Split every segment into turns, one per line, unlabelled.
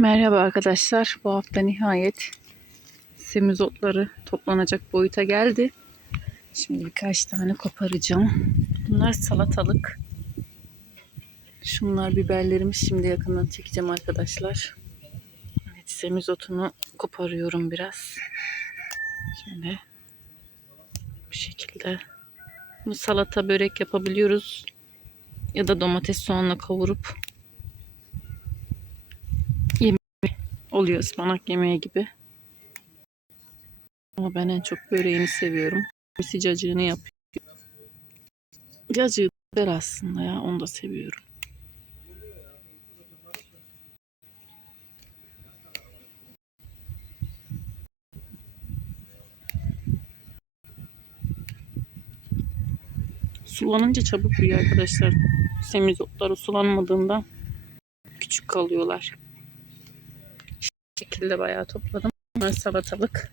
Merhaba arkadaşlar. Bu hafta nihayet semizotları toplanacak boyuta geldi. Şimdi birkaç tane koparacağım. Bunlar salatalık. Şunlar biberlerimi şimdi yakından çekeceğim arkadaşlar. Evet semizotunu koparıyorum biraz. Şöyle bu şekilde. Bu salata börek yapabiliyoruz. Ya da domates soğanla kavurup oluyor ıspanak yemeği gibi. Ama ben en çok böreğini seviyorum. Birisi cacığını yapıyor. Cacığı der aslında ya onu da seviyorum. Sulanınca çabuk büyüyor arkadaşlar. Semizotları sulanmadığında küçük kalıyorlar şekilde bayağı topladım. Bunlar salatalık.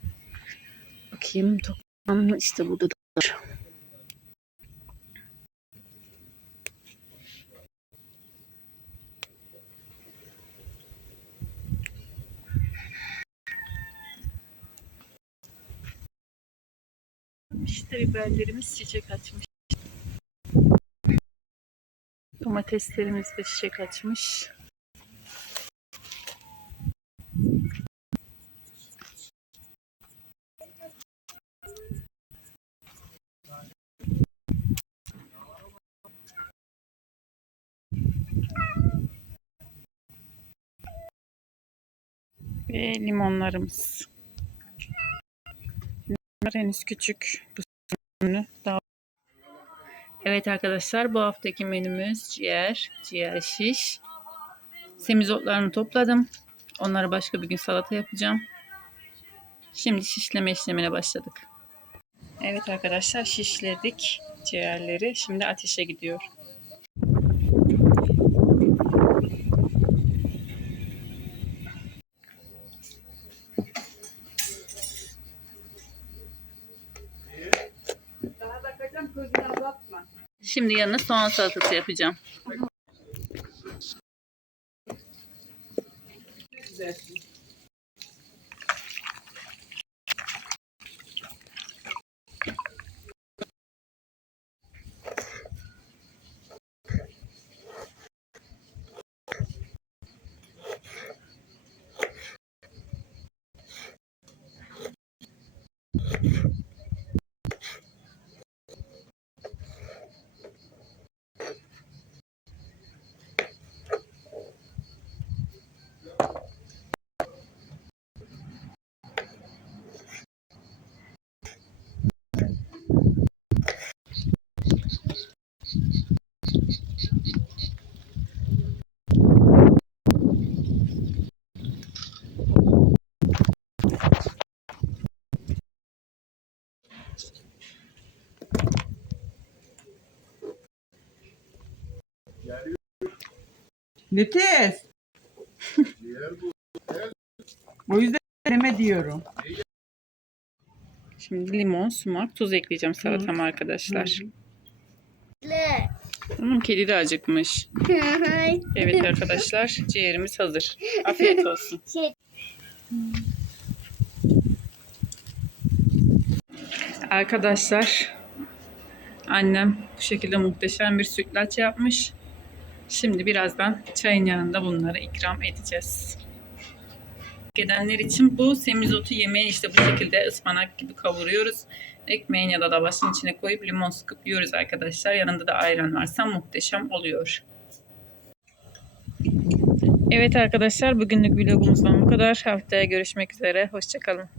Bakayım toplam işte burada da var. İşte biberlerimiz çiçek açmış. Domateslerimiz de çiçek açmış. Ve limonlarımız. Limonlar henüz küçük. Bu sene daha Evet arkadaşlar bu haftaki menümüz ciğer, ciğer şiş. Semizotlarını topladım. Onları başka bir gün salata yapacağım. Şimdi şişleme işlemine başladık. Evet arkadaşlar şişledik ciğerleri. Şimdi ateşe gidiyor. Şimdi yanına soğan salatası yapacağım.
Nefis. o yüzden deme diyorum.
Şimdi limon, sumak, tuz ekleyeceğim salatama arkadaşlar. Tamam kedi de acıkmış. Evet arkadaşlar ciğerimiz hazır. Afiyet olsun.
şey,
Arkadaşlar annem bu şekilde muhteşem bir sütlaç yapmış. Şimdi birazdan çayın yanında bunları ikram edeceğiz. Gelenler için bu semizotu yemeği işte bu şekilde ıspanak gibi kavuruyoruz. Ekmeğin ya da lavaşın içine koyup limon sıkıp yiyoruz arkadaşlar. Yanında da ayran varsa muhteşem oluyor. Evet arkadaşlar bugünlük vlogumuzdan bu kadar. Haftaya görüşmek üzere. Hoşçakalın.